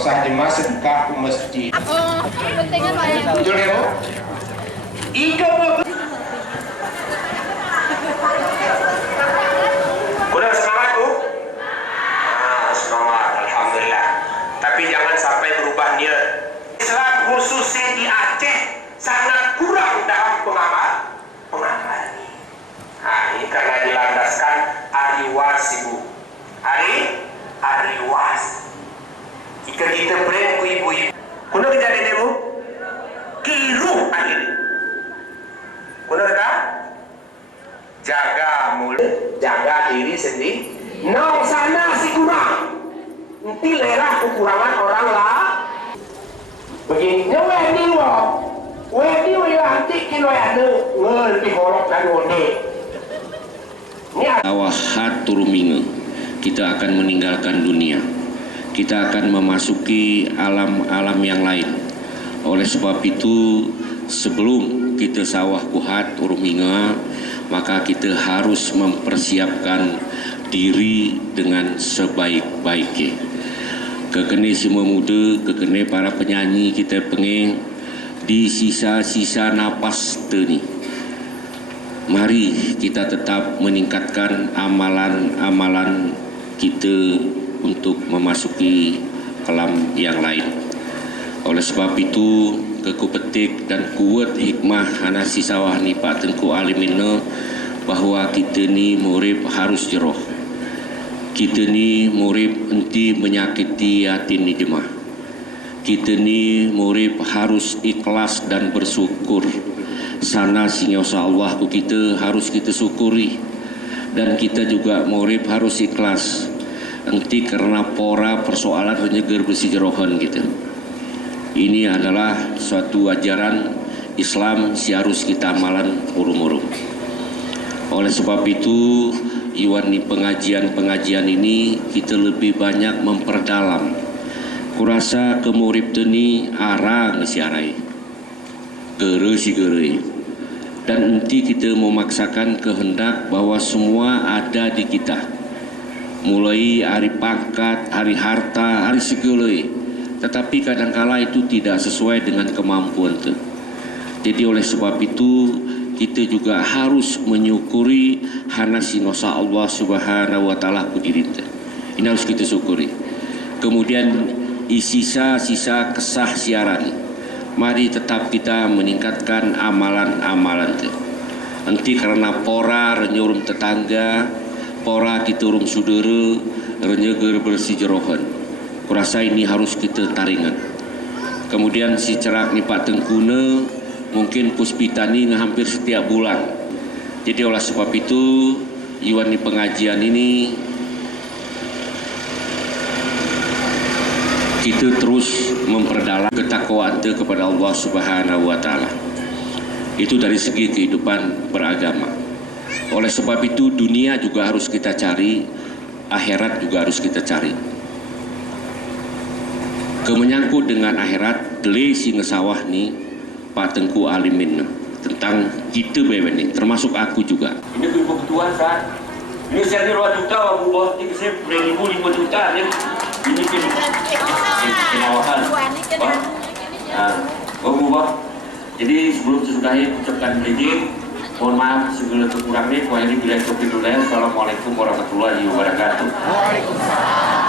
usah dimasukkan ke masjid. Pentingan Pak ya. Betul ya, Bu? Ika udah semangat, Bu? Semangat, alhamdulillah. Tapi jangan sampai berubah niat. Islam khususnya di Aceh sangat kurang dalam pengamal. Nah, ini karena dilandaskan ariwas, Ibu. Ariwas. Jika kita brand ibu-ibu, kuna kejadian Ibu? Kiru akhirnya. Kuna kata? Jaga mulut, jaga diri sendiri. No, sana si kurang. Nanti lerah kekurangan orang lah. Begini, wedi nanti kilo ada ngerti horok dan wode. Awahat turuminge, kita akan meninggalkan dunia. Kita akan memasuki alam-alam yang lain. Oleh sebab itu, sebelum kita sawah kuhat uruminge, maka kita harus mempersiapkan diri dengan sebaik-baiknya. Kekene semua muda, kekene para penyanyi kita pengen di sisa-sisa napas ni. Mari kita tetap meningkatkan amalan-amalan kita untuk memasuki alam yang lain. Oleh sebab itu, kekupetik dan kuat hikmah anak si sawah ni Pak Tengku Aliminna bahwa kita ni murid harus jeroh. Kita ni murid enti menyakiti hati ni jemaah. Kita ni murid harus ikhlas dan bersyukur. Sana sehingga Allah kita harus kita syukuri. Dan kita juga murid harus ikhlas. Enti karena pora persoalan renyeger bersijerohan kita. Ini adalah suatu ajaran Islam si harus kita amalan urum-urum. Oleh sebab itu, Iwan di pengajian ini kita lebih banyak memperdalam. Kurasa kemurib teni arang siarai, gere si gere. Dan nanti kita memaksakan kehendak bahwa semua ada di kita. Mulai hari pangkat, hari harta, hari segala. Tetapi kadangkala itu tidak sesuai dengan kemampuan itu. Jadi oleh sebab itu kita juga harus menyukuri hanasinosa Allah Subhanahu wa taala ku diri kita. Ini harus kita syukuri. Kemudian sisa kesah siaran. Mari tetap kita meningkatkan amalan-amalan itu. Nanti karena pora renyurum tetangga, pora kita rum saudara, renyeger bersijerohan. Kurasa ini harus kita taringan. Kemudian si cerak ni Pak Tengkuna mungkin puspitani hampir setiap bulan. Jadi oleh sebab itu Iwan di pengajian ini kita terus memperdalam ketakwaan kepada Allah Subhanahu wa taala. Itu dari segi kehidupan beragama. Oleh sebab itu dunia juga harus kita cari, akhirat juga harus kita cari. Kemenyangkut dengan akhirat, dele si ngesawah nih Pak Tengku Alimin tentang kita beben nih, termasuk aku juga. Ini kebutuhan saat ini saya 2 juta Abu Bos, ini saya 5 juta ya. Ini penawaran. Abu Bos. Jadi sebelum sesudahi ucapkan izin, mohon maaf segala kekurangannya. Wahai bila taufiq hidayah. Assalamualaikum warahmatullahi wabarakatuh. Waalaikumsalam.